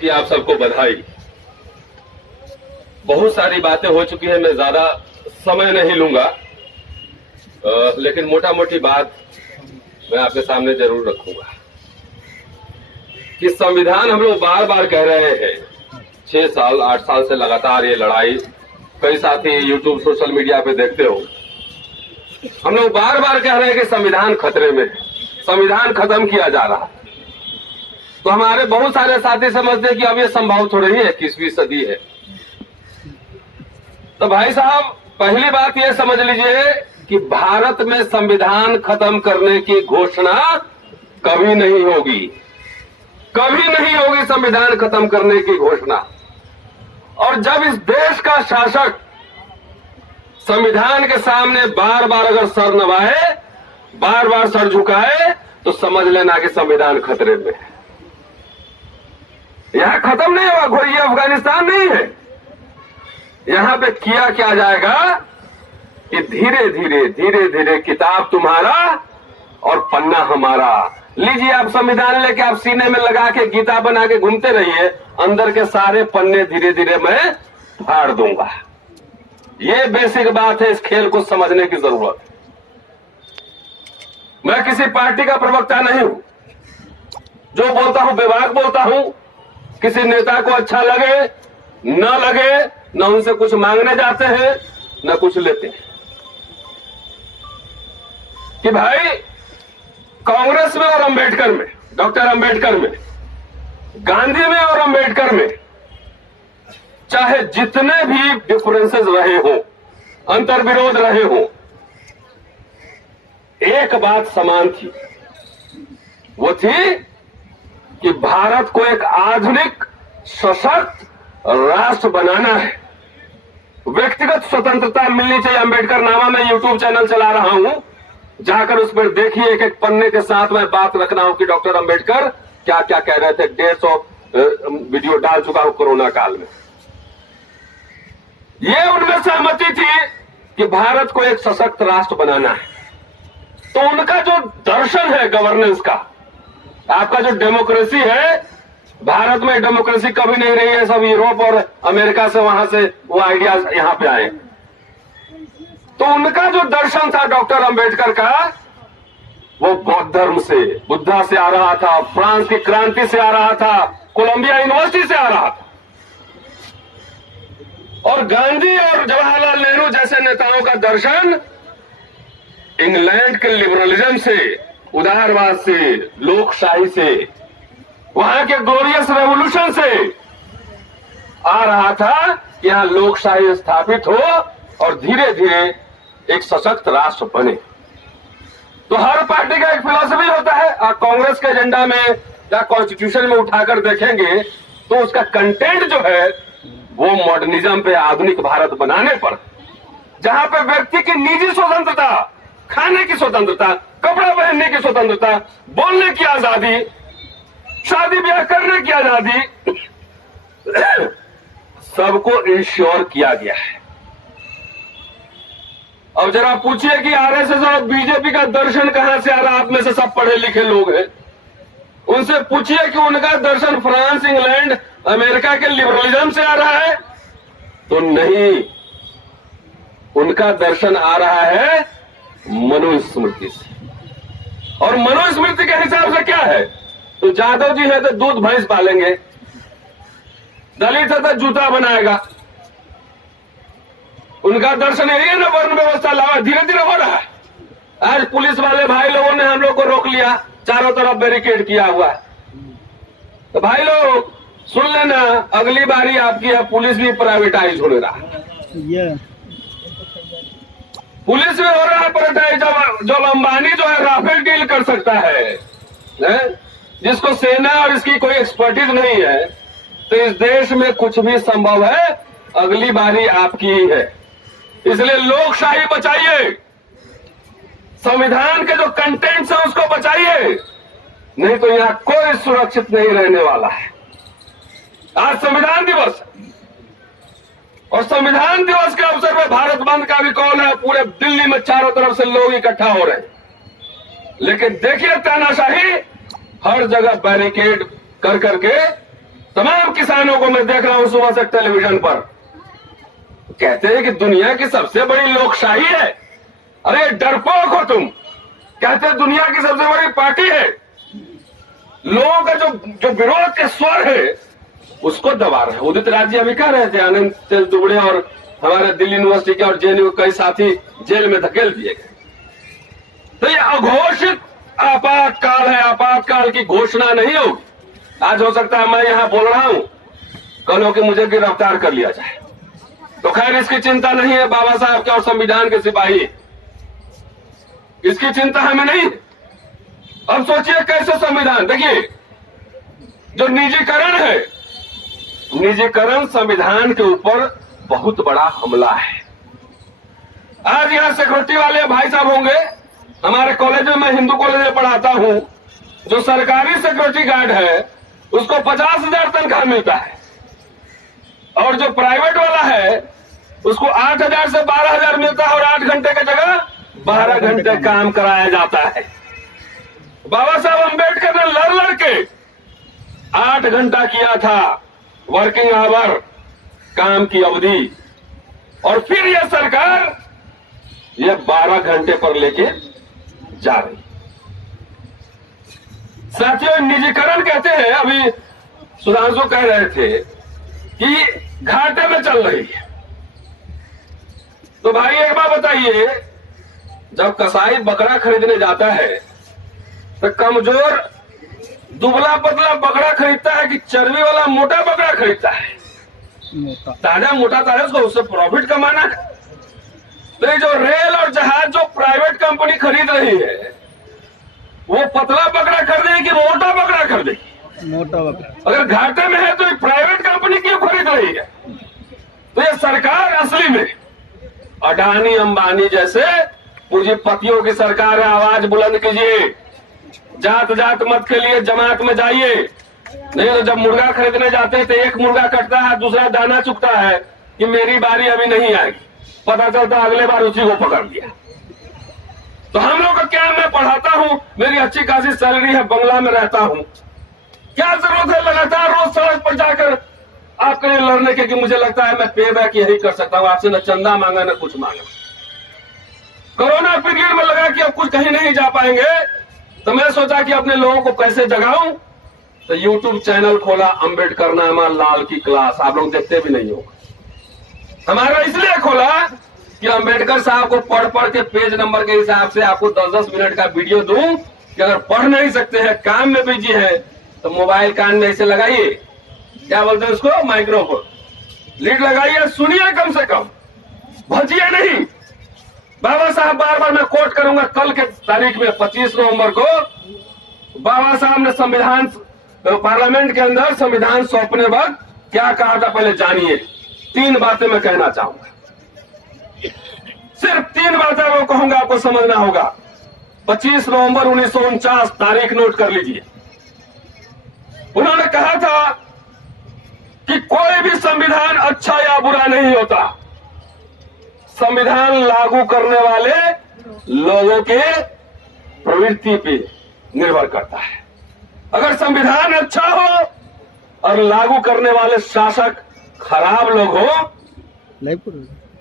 कि आप सबको बधाई। बहुत सारी बातें हो चुकी है, मैं ज्यादा समय नहीं लूंगा, लेकिन मोटा मोटी बात मैं आपके सामने जरूर रखूंगा कि संविधान हम लोग बार बार कह रहे हैं, 6 साल 8 साल से लगातार ये लड़ाई, कई साथी यूट्यूब सोशल मीडिया पे देखते हो, हम लोग बार बार कह रहे हैं कि संविधान खतरे में है, संविधान खत्म किया जा रहा है। तो हमारे बहुत सारे साथी समझते हैं कि अब ये संभव थोड़ी ही है, 21वीं सदी है। तो भाई साहब, पहली बात यह समझ लीजिए कि भारत में संविधान खत्म करने की घोषणा कभी नहीं होगी, कभी नहीं होगी संविधान खत्म करने की घोषणा। और जब इस देश का शासक संविधान के सामने बार बार अगर सर नवाए, बार बार सर झुकाए, तो समझ लेना कि संविधान खतरे में है। यहां खत्म नहीं होगा, ये अफगानिस्तान नहीं है। यहां पे किया क्या जाएगा कि धीरे धीरे धीरे धीरे किताब तुम्हारा और पन्ना हमारा। लीजिए, आप संविधान लेके आप सीने में लगा के गीता बना के घूमते रहिए, अंदर के सारे पन्ने धीरे धीरे मैं फाड़ दूंगा। ये बेसिक बात है, इस खेल को समझने की जरूरत है। मैं किसी पार्टी का प्रवक्ता नहीं हूं, जो बोलता हूं बेबाक बोलता हूं। किसी नेता को अच्छा लगे न लगे, न उनसे कुछ मांगने जाते हैं न कुछ लेते हैं। कि भाई कांग्रेस में और अंबेडकर में, डॉक्टर अंबेडकर में, गांधी में और अंबेडकर में चाहे जितने भी डिफरेंसेस रहे हों, अंतर विरोध रहे हों, एक बात समान थी। वो थी कि भारत को एक आधुनिक सशक्त राष्ट्र बनाना है। व्यक्तिगत स्वतंत्रता मिलनी चाहिए। अंबेडकर नामा मैं यूट्यूब चैनल चला रहा हूं, जाकर उस पर देखिए, एक एक पन्ने के साथ मैं बात रख रहा हूं कि डॉक्टर अंबेडकर क्या क्या कह रहे थे। 150 वीडियो डाल चुका हूं कोरोना काल में। ये उनमें सहमति थी कि भारत को एक सशक्त राष्ट्र बनाना है। तो उनका जो दर्शन है गवर्नेंस का, आपका जो डेमोक्रेसी है, भारत में डेमोक्रेसी कभी नहीं रही है। सब यूरोप और अमेरिका से, वहां से वो आइडियाज यहां पे आए। तो उनका जो दर्शन था डॉक्टर अंबेडकर का, वो बौद्ध धर्म से, बुद्धा से आ रहा था, फ्रांस की क्रांति से आ रहा था, कोलंबिया यूनिवर्सिटी से आ रहा था। और गांधी और जवाहरलाल नेहरू जैसे नेताओं का दर्शन इंग्लैंड के लिबरलिज्म से, उदारवाद से, लोकशाही से, वहां के ग्लोरियस रेवोल्यूशन से आ रहा था कि यहां लोकशाही स्थापित हो और धीरे धीरे एक सशक्त राष्ट्र बने। तो हर पार्टी का एक फिलॉसफी होता है। आप कांग्रेस के एजेंडा में या कॉन्स्टिट्यूशन में उठाकर देखेंगे तो उसका कंटेंट जो है वो मॉडर्निज्म पे, आधुनिक भारत बनाने पर, जहां पे व्यक्ति की निजी स्वतंत्रता, खाने की स्वतंत्रता, कपड़ा पहनने की स्वतंत्रता, बोलने की आजादी, शादी ब्याह करने की आजादी, सबको इंश्योर किया गया है। अब जरा पूछिए कि आरएसएस और बीजेपी का दर्शन कहां से आ रहा है? आप में से सब पढ़े लिखे लोग हैं, उनसे पूछिए कि उनका दर्शन फ्रांस, इंग्लैंड, अमेरिका के लिबरलिज्म से आ रहा है? तो नहीं, उनका दर्शन आ रहा है मनुस्मृति से। और मनुस्मृति के हिसाब से क्या है? तो जादव जी है तो दूध भैंस पालेंगे, दलित है तो जूता बनाएगा। उनका दर्शन यही है ना, वर्ण व्यवस्था लावा। धीरे धीरे हो रहा है। आज पुलिस वाले भाई लोगों ने हम लोग को रोक लिया, चारों तरफ बैरिकेड किया हुआ है। तो भाई लोग सुन लेना, अगली बारी आपकी है, पुलिस भी प्राइवेटाइज होने रहा है। पुलिस में हो रहा है प्राइवेटाइज। जब अंबानी जो है राफेल डील कर सकता है, जिसको सेना और इसकी कोई एक्सपर्टीज नहीं है, तो इस देश में कुछ भी संभव है। अगली बारी आपकी ही है। इसलिए लोकशाही बचाइए, संविधान के जो कंटेंट्स है उसको बचाइए, नहीं तो यहां कोई सुरक्षित नहीं रहने वाला है। आज संविधान दिवस है और संविधान दिवस के अवसर पर भारत बंद का भी कॉल है। पूरे दिल्ली में चारों तरफ से लोग इकट्ठा हो रहे हैं, लेकिन देखिए तानाशाही हर जगह बैरिकेड कर करके तमाम बहनों को मैं देख रहा हूं सुबह से टेलीविजन पर, कहते हैं कि दुनिया की सबसे बड़ी लोकशाही है। अरे डरपोक हो तुम, कहते हैं दुनिया की सबसे बड़ी पार्टी है। लोगों का जो विरोध के स्वर है उसको दबा रहे हैं। उदित राज जी अभी कह रहे थे आनंद तेज दुबड़े और हमारे दिल्ली यूनिवर्सिटी के और जेएनयू कई साथी जेल में धकेल दिए गए। तो ये अघोषित आपातकाल है, आपातकाल की घोषणा नहीं होगी। आज हो सकता है मैं यहां बोल रहा हूं, कल हो कि मुझे गिरफ्तार कर लिया जाए, तो खैर इसकी चिंता नहीं है बाबा साहब के और संविधान के सिपाही, इसकी चिंता हमें नहीं। अब सोचिए कैसे संविधान, देखिए जो निजीकरण है, निजीकरण संविधान के ऊपर बहुत बड़ा हमला है। आज यहां सिक्योरिटी वाले भाई साहब होंगे, हमारे कॉलेज में, मैं हिंदू कॉलेज में पढ़ाता हूं, जो सरकारी सिक्योरिटी गार्ड है उसको 50,000 तनख्वाह मिलता है, और जो प्राइवेट वाला है उसको 8,000 से 12,000 मिलता है, और 8 घंटे की जगह 12 घंटे काम कराया जाता है। बाबा साहब अम्बेडकर ने लड़ के 8 घंटा किया था वर्किंग आवर, काम की अवधि, और फिर यह सरकार यह 12 घंटे पर लेके जा रही। साथियों निजीकरण कहते हैं, अभी सुधांशु कह रहे थे कि घाटे में चल रही है। तो भाई एक बात बताइए, जब कसाई बकरा खरीदने जाता है तो कमजोर दुबला पतला बकरा खरीदता है कि चर्बी वाला मोटा बकरा खरीदता है? ताजा मोटा ताजा, उसको उससे प्रॉफिट कमाना है। तो ये जो रेल और जहाज जो प्राइवेट कंपनी खरीद रही है, वो पतला बकरा खरीदेगी कि मोटा बकरा खरीदेगी? मोटा बकरा। अगर घाटे में है तो ये प्राइवेट कंपनी क्यों खरीद रही है? तो ये सरकार असली में अडानी अंबानी जैसे पूंजीपतियों की सरकार है। आवाज बुलंद कीजिए, जात जात मत के लिए जमात में जाइए। नहीं तो जब मुर्गा खरीदने जाते हैं तो एक मुर्गा कटता है, दूसरा दाना चुगता है कि मेरी बारी अभी नहीं आएगी, पता चलता अगले बार उसी को पकड़ लिया। तो हम लोग का क्या, मैं पढ़ाता हूं, मेरी अच्छी खासी सैलरी है, बंगला में रहता हूं, क्या जरूरत है लगातार रोज सड़क पर जाकर आपके लिए लड़ने के? कि मुझे लगता है मैं पे बैक यही कर सकता हूं, आपसे न चंदा मांगा न कुछ मांगा। कोरोना पीरियड में लगा कि अब कुछ कहीं नहीं जा पाएंगे, तो मैं सोचा कि अपने लोगों को कैसे जगाऊं, तो यूट्यूब चैनल खोला, अम्बेडकर नामा लाल की क्लास। आप लोग देखते भी नहीं होगा। हमारा इसलिए खोला कि अम्बेडकर साहब को पढ़ पढ़ के पेज नंबर के हिसाब से आपको 10-10 मिनट का वीडियो दूं कि अगर पढ़ नहीं सकते हैं, काम में बिजी है, तो मोबाइल कान में ऐसे लगाइए, क्या बोलते हैं उसको, माइक्रोफोन, लीड लगाइए, सुनिए, कम से कम भजिए नहीं। बाबा साहब बार बार मैं कोट करूंगा, कल के तारीख में 25 नवंबर को बाबा साहब ने संविधान, पार्लियामेंट के अंदर संविधान सौंपने वक्त क्या कहा था, पहले जानिए। 3 बातें मैं कहना चाहूंगा, सिर्फ 3 बातें वो कहूंगा, आपको समझना होगा। 25 नवंबर 1949 तारीख नोट कर लीजिए। उन्होंने कहा था कि कोई भी संविधान अच्छा या बुरा नहीं होता, संविधान लागू करने वाले लोगों के प्रवृत्ति पे निर्भर करता है। अगर संविधान अच्छा हो और लागू करने वाले शासक खराब लोग हो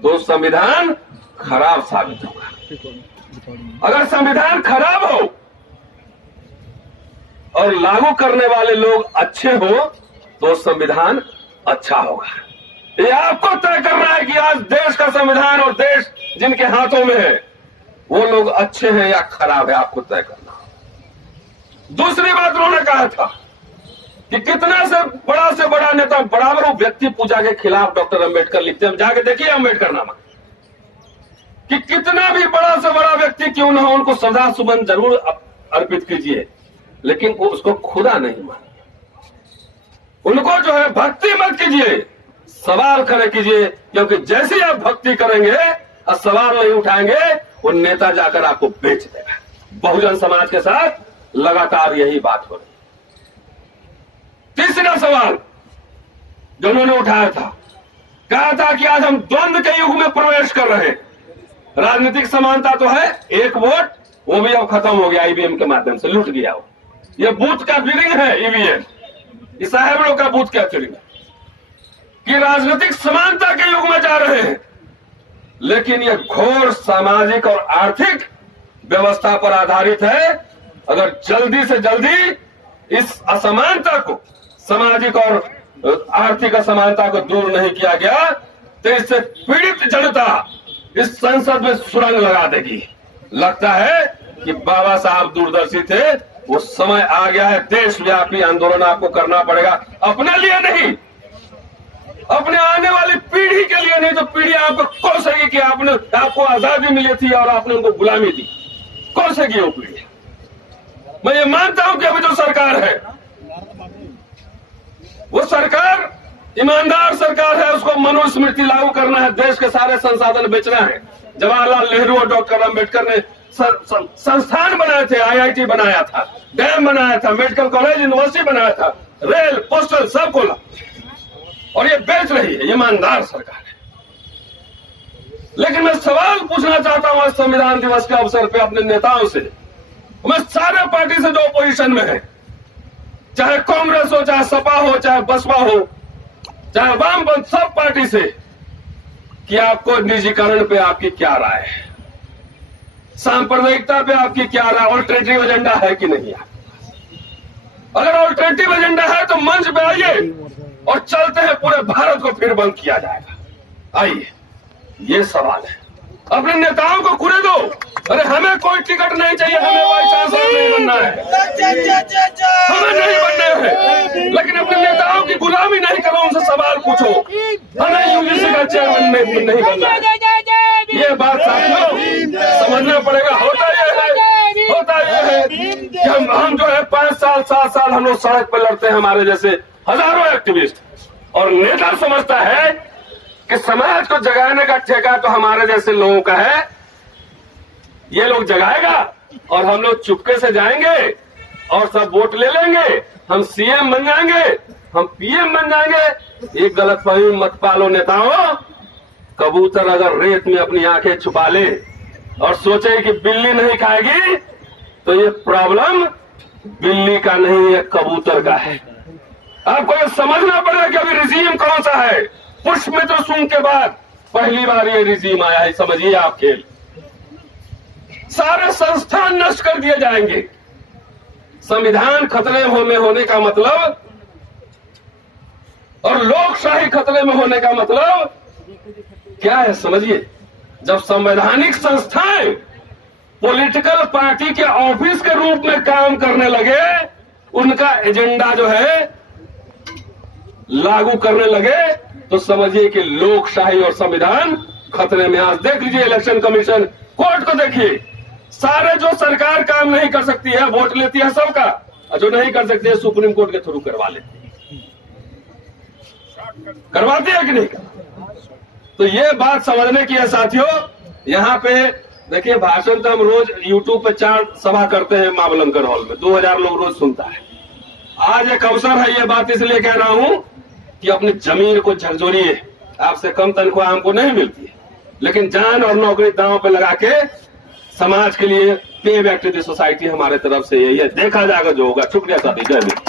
तो संविधान खराब साबित होगा। अगर संविधान खराब हो और लागू करने वाले लोग अच्छे हो तो संविधान अच्छा होगा। ये आपको तय करना है कि आज देश का संविधान और देश जिनके हाथों में है वो लोग अच्छे हैं या खराब है, आपको तय करना। दूसरी बात उन्होंने कहा था कि कितना से बड़ा नेता, बराबर व्यक्ति पूजा के खिलाफ डॉक्टर अंबेडकर लिखते हैं, जाके देखिए अंबेडकर नामा, कि कितना भी बड़ा से बड़ा व्यक्ति क्यों न हो, उनको सदा सुमन जरूर अर्पित कीजिए, लेकिन उसको खुदा नहीं मानिए। उनको जो है भक्ति मत कीजिए, सवाल खड़े कीजिए, क्योंकि जैसे आप भक्ति करेंगे और सवाल नहीं उठाएंगे, वो नेता जाकर आपको बेच देगा। बहुजन समाज के साथ लगातार यही बात हो रही। तीसरा सवाल जो उन्होंने उठाया था, कहा था कि आज हम द्वंद्व के युग में प्रवेश कर रहे हैं। राजनीतिक समानता तो है, एक वोट वो भी अब खत्म हो गया, ईवीएम के माध्यम से लूट गया। वो ये बूथ का फीलिंग है, ईवीएम, इस साहब लोग का बूथ का फीलिंग है। कि राजनीतिक समानता के युग में जा रहे हैं, लेकिन यह घोर सामाजिक और आर्थिक व्यवस्था पर आधारित है। अगर जल्दी से जल्दी इस असमानता को, सामाजिक और आर्थिक असमानता को दूर नहीं किया गया तो इससे पीड़ित जनता इस संसद में सुरंग लगा देगी। लगता है कि बाबा साहब दूरदर्शी थे, वो समय आ गया है। देशव्यापी आंदोलन आपको करना पड़ेगा, अपने लिए नहीं, अपने आने वाली पीढ़ी के लिए नहीं। तो पीढ़ी आपको कोसेगी कि आपको आजादी मिली थी और आपने उनको गुलामी दी, कोसेगी वो पीढ़ी। मैं ये मानता हूं कि अभी जो सरकार है वो सरकार ईमानदार सरकार है, उसको मनुस्मृति लागू करना है, देश के सारे संसाधन बेचना है। जवाहरलाल नेहरू और डॉक्टर अम्बेडकर ने संस्थान बनाए थे, IIT बनाया था, डैम बनाया था, मेडिकल कॉलेज यूनिवर्सिटी बनाया था, रेल पोस्टल सब खोला, और ये बेच रही है, ईमानदार सरकार है। लेकिन मैं सवाल पूछना चाहता हूं आज संविधान दिवस के अवसर पे अपने नेताओं से, मैं सारे पार्टी से जो अपोजिशन में है, चाहे कांग्रेस हो, चाहे सपा हो, चाहे बसपा हो, चाहे वामपंथ, सब पार्टी से, कि आपको निजीकरण पे आपकी क्या राय है, सांप्रदायिकता पे आपकी क्या राय, ऑल्टरनेटिव एजेंडा है कि नहीं। अगर ऑल्टरनेटिव एजेंडा है तो मंच पे आइए और चलते हैं, पूरे भारत को फिर बंद किया जाएगा। आइए, ये सवाल है। अपने नेताओं को खुले दो। अरे हमें कोई टिकट नहीं चाहिए, हमें वाइस चांसलर नहीं बनना है, हमें नहीं बनना है, लेकिन अपने नेताओं की गुलामी नहीं करो, उनसे सवाल पूछो। हमें UGC का चेयरमैन नहीं बनना है। ये बात साथियों समझना पड़ेगा। होता यह है कि हम जो है 5 साल 7 साल हम लोग सड़क पर लड़ते हैं, हमारे जैसे हजारों एक्टिविस्ट, और नेता समझता है कि समाज को जगाने का ठेका तो हमारे जैसे लोगों का है, ये लोग जगाएगा और हम लोग चुपके से जाएंगे और सब वोट ले लेंगे, हम CM बन जाएंगे, हम PM बन जाएंगे। एक गलतफहमी मत पालो नेताओं। कबूतर अगर रेत में अपनी आंखें छुपा ले और सोचे कि बिल्ली नहीं खाएगी, तो ये प्रॉब्लम बिल्ली का नहीं है, कबूतर का है। आपको ये समझना पड़ेगा कि अभी रिजीम कौन सा है। पुष्पमित्र सुंग के बाद पहली बार ये रिजीम आया है, समझिए आप खेल। सारे संस्थान नष्ट कर दिए जाएंगे। संविधान खतरे में होने का मतलब और लोकशाही खतरे में होने का मतलब क्या है, समझिए। जब संवैधानिक संस्थाएं पॉलिटिकल पार्टी के ऑफिस के रूप में काम करने लगे, उनका एजेंडा जो है लागू करने लगे, तो समझिए कि लोकशाही और संविधान खतरे में। आज देख लीजिए इलेक्शन कमीशन, कोर्ट को देखिए, सारे जो सरकार काम नहीं कर सकती है, वोट लेती है सबका, और जो नहीं कर सकती है सुप्रीम कोर्ट के थ्रू करवा लेती है। करवाती है कि नहीं? तो ये बात समझने की है साथियों। यहाँ पे देखिए, भाषण तो हम रोज YouTube पे 4 सभा करते हैं महाबलंकर हॉल में, 2000 लोग रोज सुनता है। आज एक अवसर है, ये बात इसलिए कह रहा हूं कि अपनी जमीन को झकझोरिए। आपसे कम तनख्वाह हमको नहीं मिलती है, लेकिन जान और नौकरी दांव पे लगा के समाज के लिए पे बैक टू द सोसाइटी हमारे तरफ से यही है। देखा जाएगा जो होगा। शुक्रिया साथी, जय हिंद।